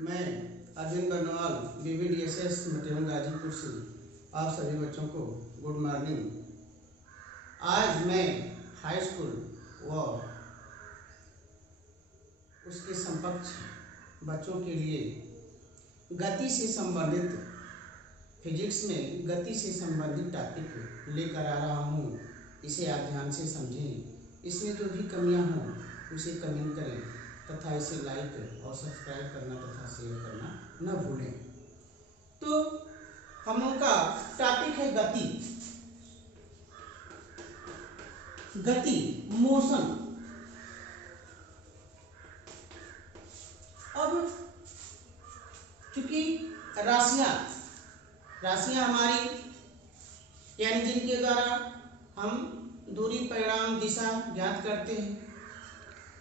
मैं Arjun Barnwal BBDSS material Ghazipur से आप सभी बच्चों को गुड मॉर्निंग। आज मैं हाई स्कूल व उसके समकक्ष बच्चों के लिए गति से संबंधित फिजिक्स में गति से संबंधित टॉपिक लेकर आ रहा हूँ। इसे आप ध्यान से समझें। इसमें जो भी कमियाँ हों उसे कमेंट करें तथा इसे लाइक और सब्सक्राइब करना तथा शेयर करना न भूलें। तो हम लोग का टॉपिक है गति मोशन। अब चूंकि राशियां हमारी यानी जिनके द्वारा हम दूरी, परिमाण, दिशा ज्ञात करते हैं,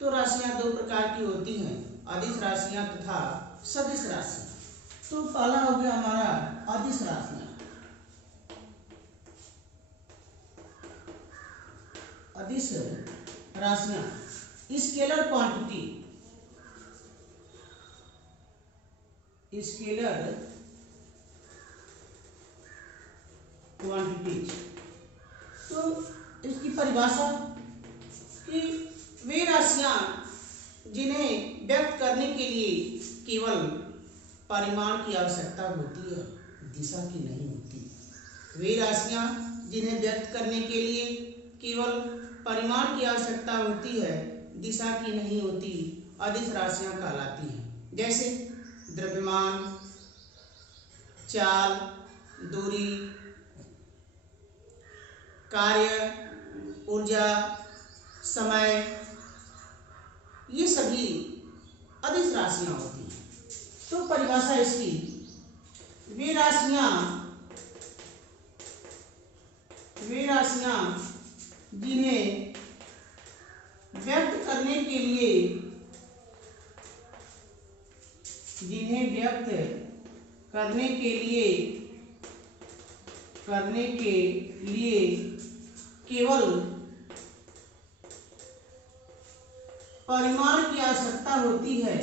तो राशियां दो प्रकार की होती हैं, अदिश राशियां तथा सदिश राशियां। तो पहला हो गया हमारा अदिश राशियां। अदिश राशियां स्केलर क्वांटिटीज। तो इसकी परिभाषा कि वे राशियां जिन्हें व्यक्त करने के लिए केवल परिमाण की आवश्यकता होती है, दिशा की नहीं होती। वे राशियां जिन्हें व्यक्त करने के लिए केवल परिमाण की आवश्यकता होती है, दिशा की नहीं होती, अदिश राशियां कहलाती हैं। जैसे द्रव्यमान, चाल, दूरी, कार्य, ऊर्जा, समय, ये सभी अदिश राशियां होती हैं। तो परिभाषा इसकी, वे राशियां जिन्हें व्यक्त करने के लिए केवल परिमाण की आवश्यकता होती है,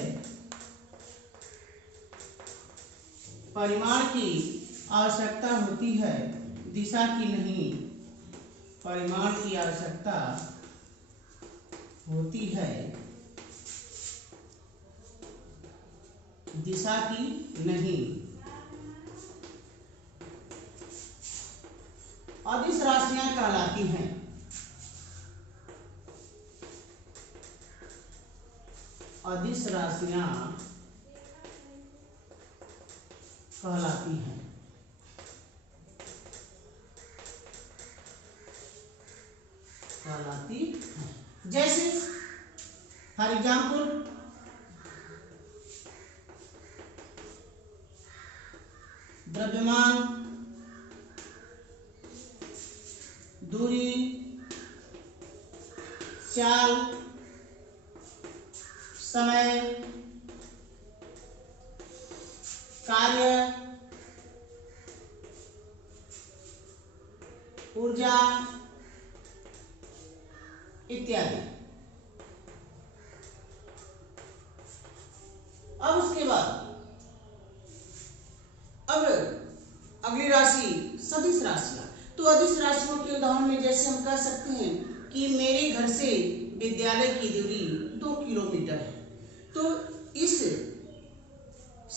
दिशा की नहीं। परिमाण की आवश्यकता होती है, दिशा की नहीं। अदिश राशियां कहलाती हैं। अदिश राशियां कहलाती हैं। जैसे फॉर एग्जाम्पल द्रव्यमान, दूरी, चाल, समय, कार्य, ऊर्जा इत्यादि। अब उसके बाद अगली राशि सदिश राशियां। तो अदिश राशियों के उदाहरण में जैसे हम कह सकते हैं कि मेरे घर से विद्यालय की दूरी 2 किलोमीटर है। तो इस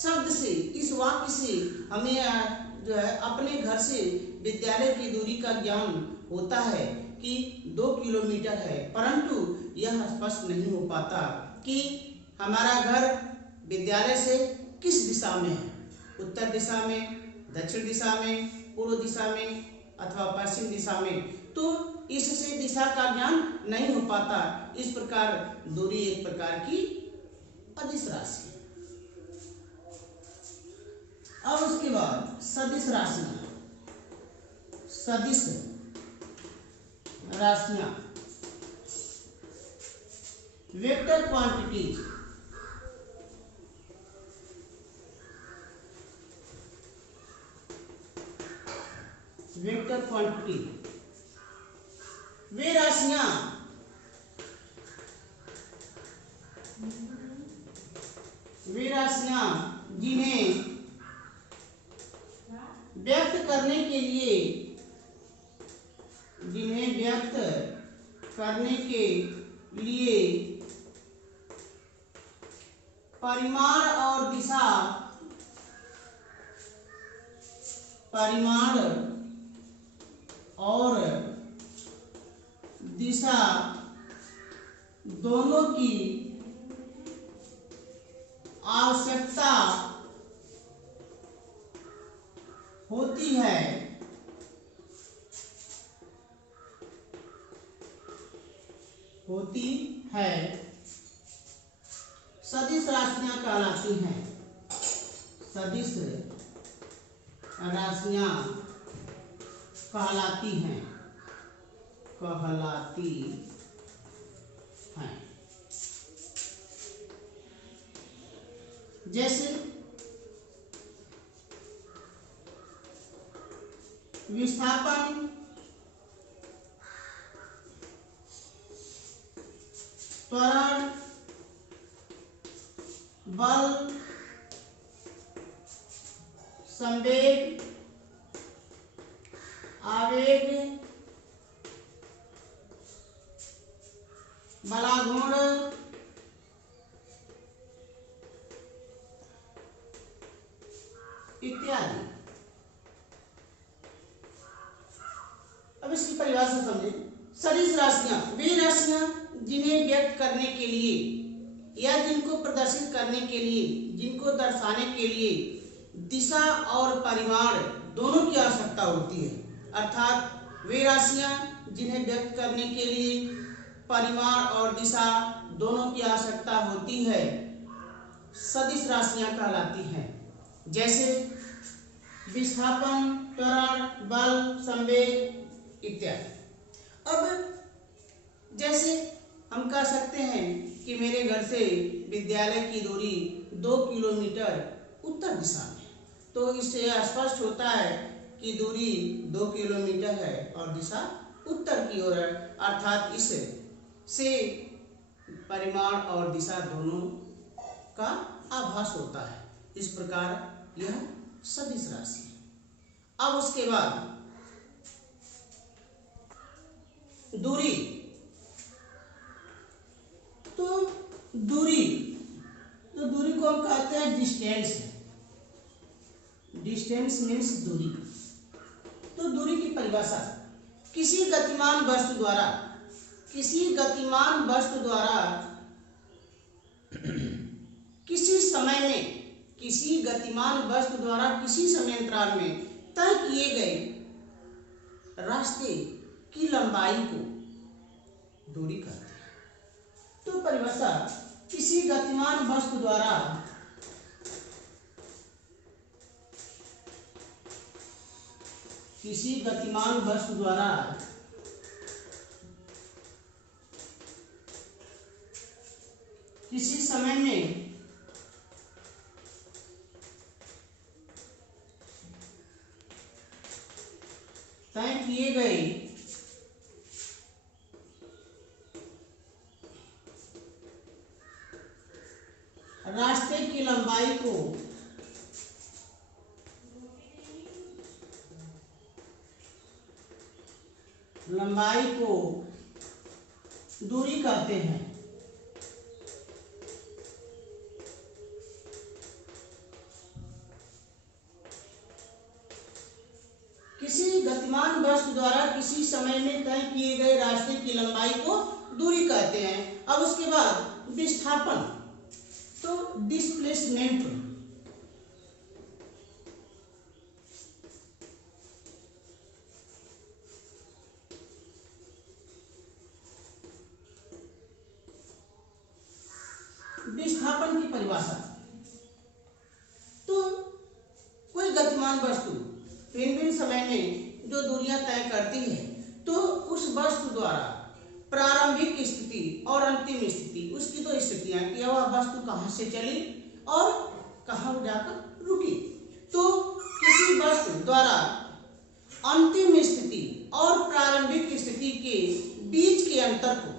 शब्द से, इस वाक्य से हमें जो है अपने घर से विद्यालय की दूरी का ज्ञान होता है कि 2 किलोमीटर है, परंतु यह स्पष्ट नहीं हो पाता कि हमारा घर विद्यालय से किस दिशा में है, उत्तर दिशा में, दक्षिण दिशा में, पूर्व दिशा में अथवा पश्चिम दिशा में। तो इससे दिशा का ज्ञान नहीं हो पाता। इस प्रकार दूरी एक प्रकार की अदिश राशि है। अब उसके बाद सदिश राशियां वेक्टर क्वांटिटीज। वे राशियां जिन्हें व्यक्त करने के लिए परिमाण और दिशा दोनों की आवश्यकता होती है। सदिश राशियां कहलाती हैं। सदिश राशियां कहलाती हैं। जैसे विस्थापन, त्वरण, बल, संवेग, आवेग, बलाघूर्ण, इत्यादि। अब इसकी परिभाषा समझें। सदिश राशियां वे राशियां जिन्हें व्यक्त करने के लिए या जिनको प्रदर्शित करने के लिए, जिनको दर्शाने के लिए दिशा और परिमाण दोनों की आवश्यकता होती है। अर्थात वे राशियां जिन्हें व्यक्त करने के लिए परिमाण और दिशा दोनों की आवश्यकता होती है, सदिश राशियां कहलाती हैं। जैसे विस्थापन, त्वरण, बल, संवेग इत्यादि। अब जैसे हम कह सकते हैं कि मेरे घर से विद्यालय की दूरी 2 किलोमीटर उत्तर दिशा में, तो इससे स्पष्ट होता है कि दूरी 2 किलोमीटर है और दिशा उत्तर की ओर है। अर्थात इस से परिमाण और दिशा दोनों का आभास होता है। इस प्रकार यह सदिश राशि है। अब उसके बाद दूरी। तो दूरी को हम कहते हैं डिस्टेंस। डिस्टेंस मीन्स दूरी। तो दूरी की परिभाषा, किसी गतिमान वस्तु द्वारा किसी समयांतराल में तय किए गए रास्ते की लंबाई को दूरी कहते हैं। तो परिभाषा, किसी गतिमान वस्तु द्वारा किसी समय में तय किए गए रास्ते की लंबाई को दूरी कहते हैं। किसी गतिमान वस्तु द्वारा किसी समय में तय किए गए रास्ते की लंबाई को दूरी कहते हैं। अब उसके बाद विस्थापन, तो डिस्प्लेसमेंट। विस्थापन की परिभाषा, तो कोई गतिमान वस्तु भिन्न समय में जो दूरियां तय करती है, तो उस वस्तु द्वारा प्रारंभिक स्थिति और अंतिम स्थिति, उसकी तो स्थितियां कि वह वस्तु कहां से चली और कहां जाकर रुकी। तो किसी वस्तु द्वारा अंतिम स्थिति और प्रारंभिक स्थिति के बीच के अंतर को,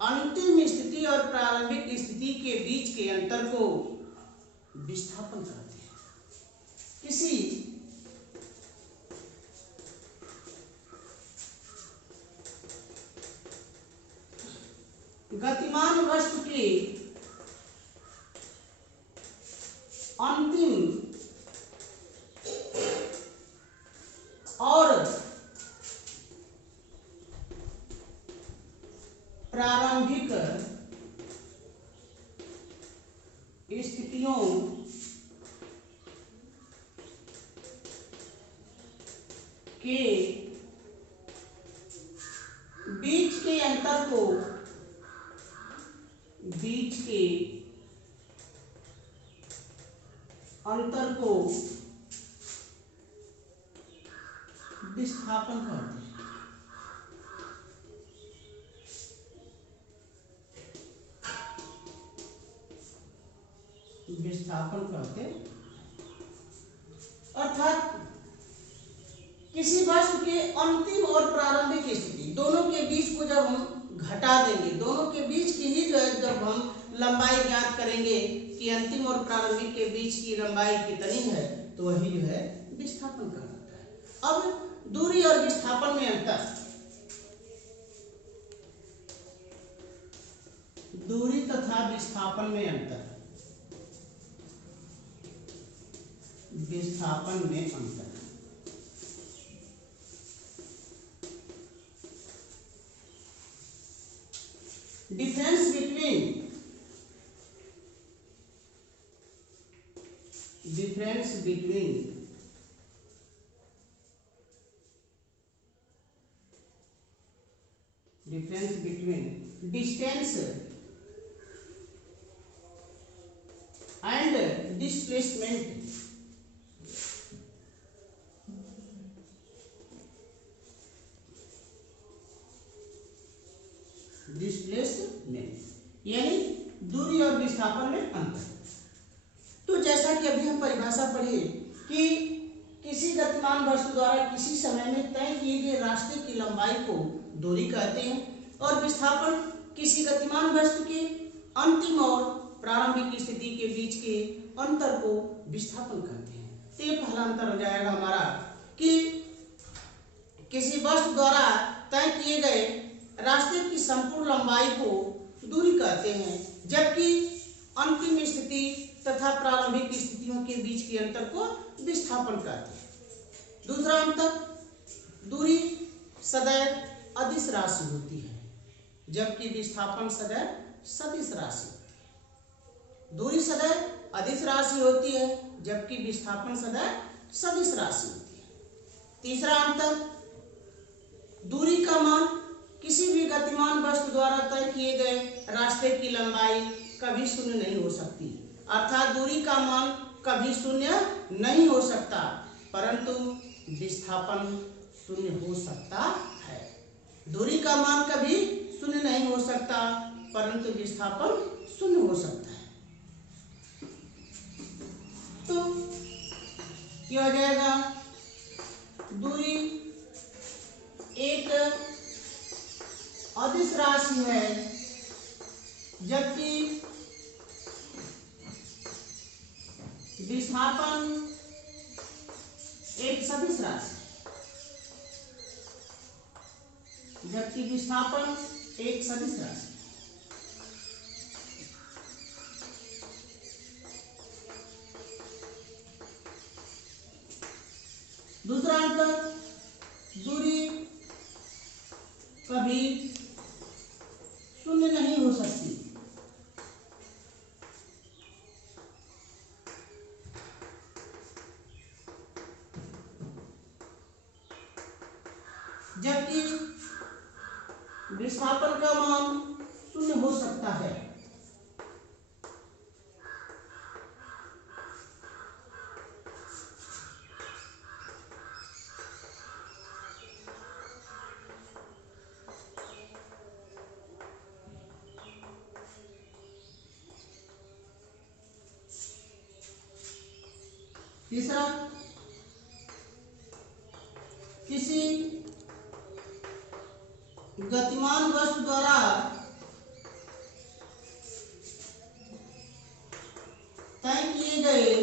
अंतिम स्थिति और प्रारंभिक स्थिति के बीच के अंतर को विस्थापन कहते हैं। किसी गतिमान वस्तु के अंतिम और प्रारंभिक स्थितियों के बीच के अंतर को विस्थापन कहते हैं। विस्थापन कहते हैं अर्थात किसी वस्तु के अंतिम और प्रारंभिक स्थिति दोनों के बीच को जब हम घटा देंगे, दोनों के बीच की ही जो है जब हम लंबाई ज्ञात करेंगे कि अंतिम और प्रारंभिक के बीच की लंबाई कितनी है, तो वही जो है विस्थापन कहलाता है। अब दूरी और विस्थापन में अंतर। दूरी तथा विस्थापन में अंतर। विस्थापन में अंतर। Difference between distance and displacement यानी दूरी और विस्थापन में अंतर। तो जैसा कि अभी हम परिभाषा पढ़ी कि किसी गतिमान वस्तु द्वारा किसी समय में तय किए गए रास्ते की लंबाई को दूरी कहते हैं और विस्थापन किसी गतिमान वस्तु के अंतिम और प्रारंभिक स्थिति के बीच के अंतर को विस्थापन कहते हैं। तो ये पहला अंतर हो जाएगा हमारा कि किसी वस्तु द्वारा तय किए गए रास्ते की संपूर्ण लंबाई को दूरी कहते हैं, जबकि अंतिम स्थिति तथा प्रारंभिक स्थितियों के बीच के अंतर को विस्थापन कहते हैं। दूसरा अंतर, दूरी सदैव अदिश राशि होती है जबकि विस्थापन सदैव सदिश राशि होती है। दूरी सदैव अदिश राशि होती है जबकि विस्थापन सदैव सदिश राशि होती है। तीसरा अंतर, दूरी का मान किसी भी गतिमान वस्तु द्वारा तय किए गए रास्ते की लंबाई कभी शून्य नहीं हो सकती, अर्थात दूरी का मान कभी शून्य नहीं हो सकता, परंतु विस्थापन शून्य हो सकता है। दूरी का मान कभी शून्य नहीं हो सकता, परंतु विस्थापन शून्य हो सकता है। तो क्या हो जाएगा, दूरी एक अदिश राशि है जबकि विस्थापन एक सदिश राशि, जबकि विस्थापन एक सदिश राशि। दूसरा अंतर, दूरी कभी शून्य नहीं हो सकती, जबकि विस्थापन का मान शून्य हो सकता है। तीसरा, किसी गतिमान वस्तु द्वारा तय किए गए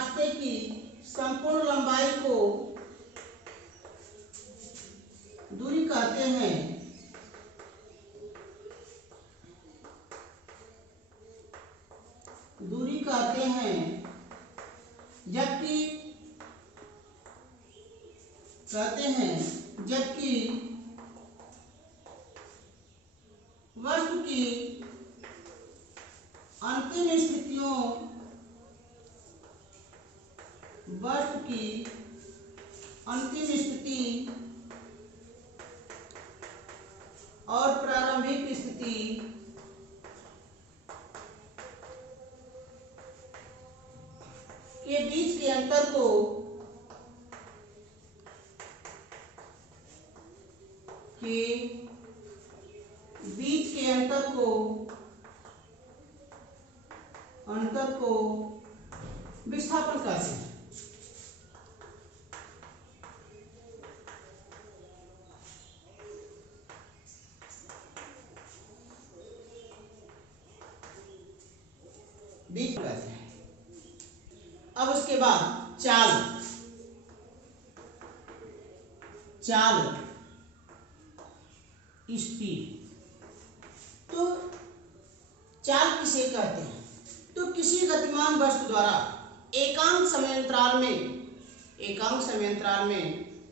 रास्ते की संपूर्ण लंबाई को दूरी कहते हैं। दूरी कहते हैं, जबकि वस्तु की अंतिम स्थितियों वस्तु की अंतिम स्थिति और प्रारंभिक स्थिति के बीच के अंतर को विस्थापन कहते हैं। बीच कहते हैं। अब उसके बाद चाल स्पीड। तो चाल किसे कहते हैं? तो किसी गतिमान वस्तु द्वारा एकांक समयांतराल में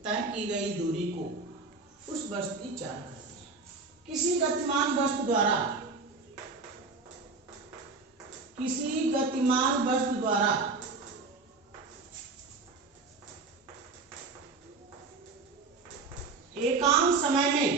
तय की गई दूरी को उस वस्तु की चाल कहते हैं। किसी गतिमान वस्तु द्वारा एकांक समय में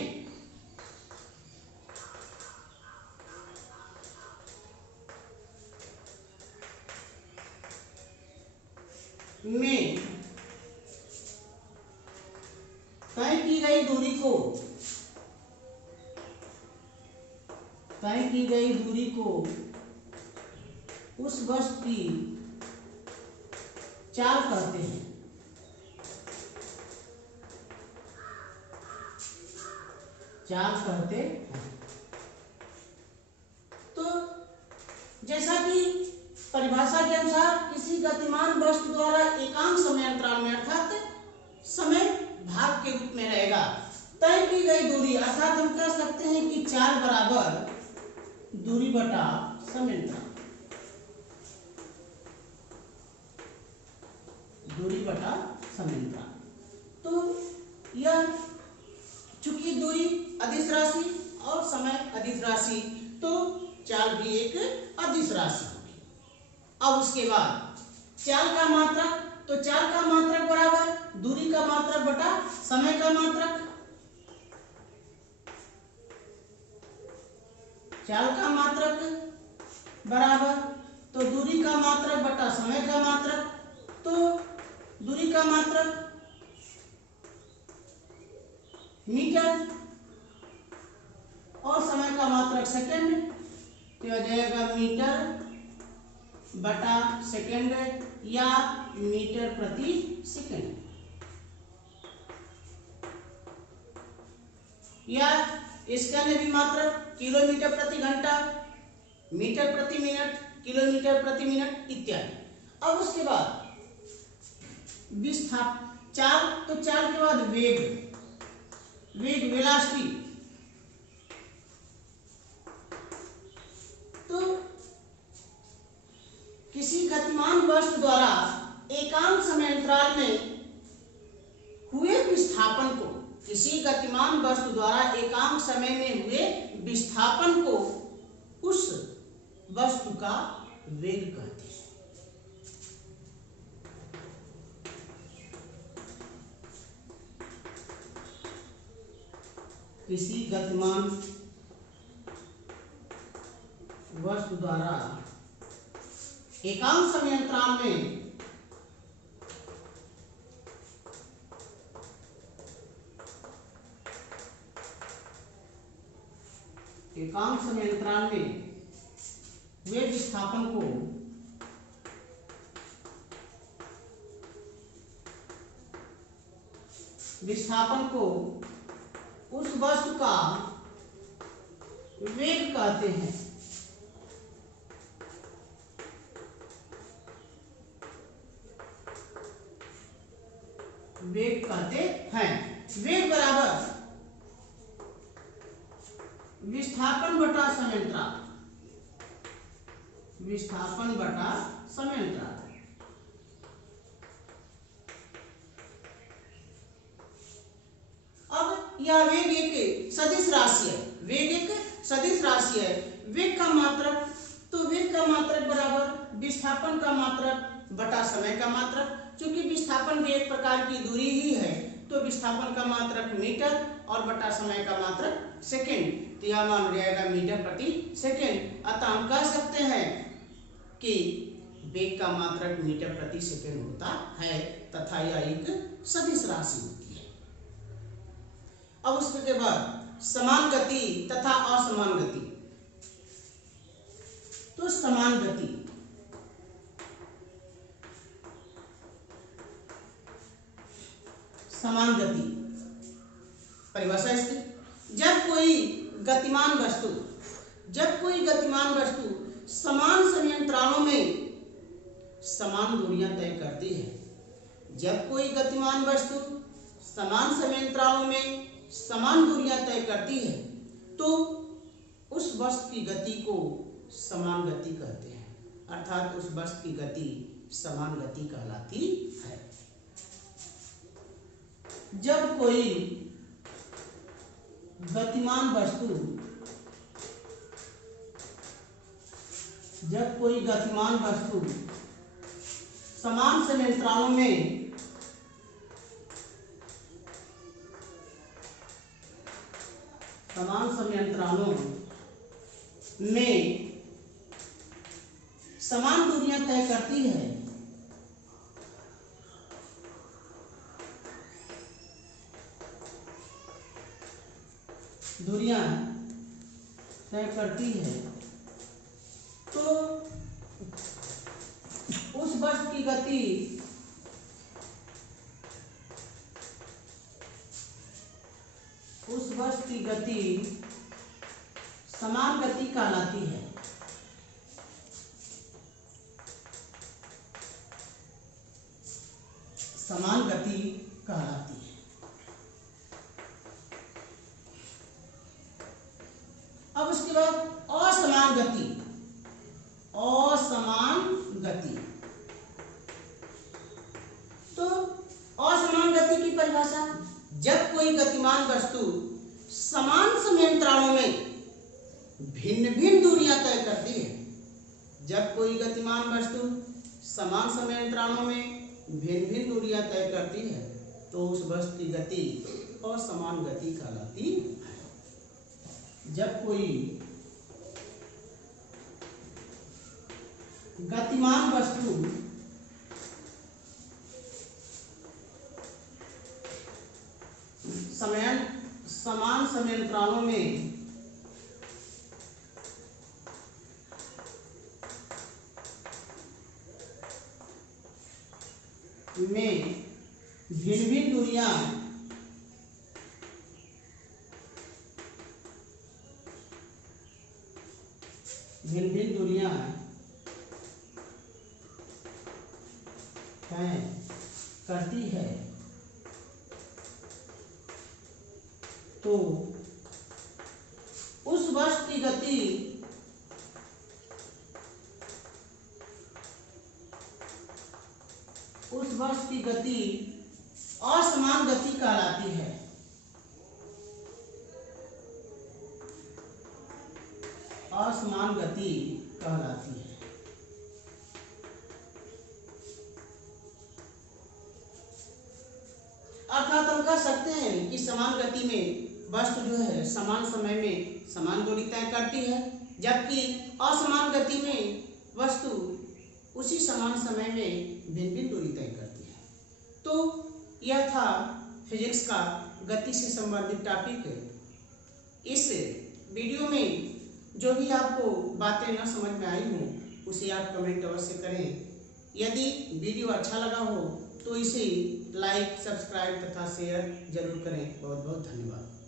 तय की गई दूरी को उस वस्तु की चाल कहते हैं। तो जैसा कि परिभाषा के अनुसार किसी गतिमान वस्तु द्वारा एकांक समयांतराल में अर्थात समय भाग के रूप में रहेगा तय की गई दूरी, अर्थात हम कह सकते हैं कि चाल बराबर दूरी बटा समयांतराल। तो यह चूंकि दूरी अदिश राशि और समय अदिश राशि, तो चाल भी एक अदिश राशि होगी। अब उसके बाद चाल का मात्रक, तो चाल का मात्रक बराबर दूरी का मात्रक बटा समय का मात्रक। चाल का मात्रक बराबर तो दूरी का मात्रक बटा समय का मात्रक। तो दूरी का मात्रक मीटर और समय का मात्रक सेकंड, तो आ जाएगा मीटर बटा सेकंड या मीटर प्रति सेकंड, या इसका भी मात्रक किलोमीटर प्रति घंटा, मीटर प्रति मिनट, किलोमीटर प्रति मिनट इत्यादि। अब उसके बाद चाल, तो चाल के बाद वेग वेलोसिटी। तो किसी गतिमान वस्तु द्वारा एकांक समयांतराल में हुए विस्थापन को, किसी गतिमान वस्तु द्वारा एकांक समय में हुए विस्थापन को उस वस्तु का वेग कहते हैं। किसी गतिमान वस्तु द्वारा एकांक समयांतराल में हुए विस्थापन को उस वस्तु का वेग कहते हैं। वेग कहते हैं। वेग बराबर विस्थापन बटा समयांतराल, विस्थापन बटा समयांतराल। अब यह वेग एक सदिश राशि है, वेग एक सदिश राशि है। वेग का मात्रक, तो वेग का मात्रक बराबर विस्थापन का मात्रक बटा समय का मात्रक। चूंकि विस्थापन भी एक प्रकार की दूरी ही है, तो विस्थापन का मात्रक मीटर और बटा समय का मात्रक सेकेंड, तो यह मान हो जाएगा मीटर प्रति सेकेंड। अतः हम कह सकते हैं कि वेग का मात्रक मीटर प्रति सेकेंड होता है तथा यह एक सदिश राशि होती है। अब उसके बाद समान गति तथा असमान गति। तो समान गति, समान गति परिभाषा इसकी, जब कोई गतिमान वस्तु समान समयांतरालों में समान दूरियां तय करती है। जब कोई गतिमान वस्तु समान समयांतरालों में समान दूरियां तय करती है, तो उस वस्तु की गति को समान गति कहते हैं, अर्थात उस वस्तु की गति समान गति कहलाती है। जब कोई गतिमान वस्तु समान समयांतरालों में समान दूरियां तय करती है, तो उस वस्तु की गति समान गति कहलाती है। समान गति कहलाती है। अब उसके बाद असमान गति, तो असमान गति की परिभाषा, जब कोई गतिमान वस्तु समान समयांतरालों में भिन्न भिन्न दूरियां तय करती है। जब कोई गतिमान वस्तु समान समयांतरालों में भिन्न भिन्न दूरियां तय करती है, तो उस वस्तु की गति असमान गति कहलाती है। जब कोई गतिमान वस्तु समान समयांतरालों में भिन्न भिन्न दूरियां तय करती है, तो उस वस्तु की गति असमान गति कहलाती है। असमान गति कहलाती है। अर्थात हम कह सकते हैं कि समान गति में वस्तु जो है समान समय में समान दूरी तय करती है, जबकि असमान गति में वस्तु उसी समान समय में भिन्न भिन्न दूरी तय करती है। तो यह था फिजिक्स का गति से संबंधित टॉपिक। इस वीडियो में जो भी आपको बातें न समझ में आई हो उसे आप कमेंट अवश्य करें। यदि वीडियो अच्छा लगा हो तो इसे लाइक, सब्सक्राइब तथा शेयर जरूर करें। बहुत बहुत धन्यवाद।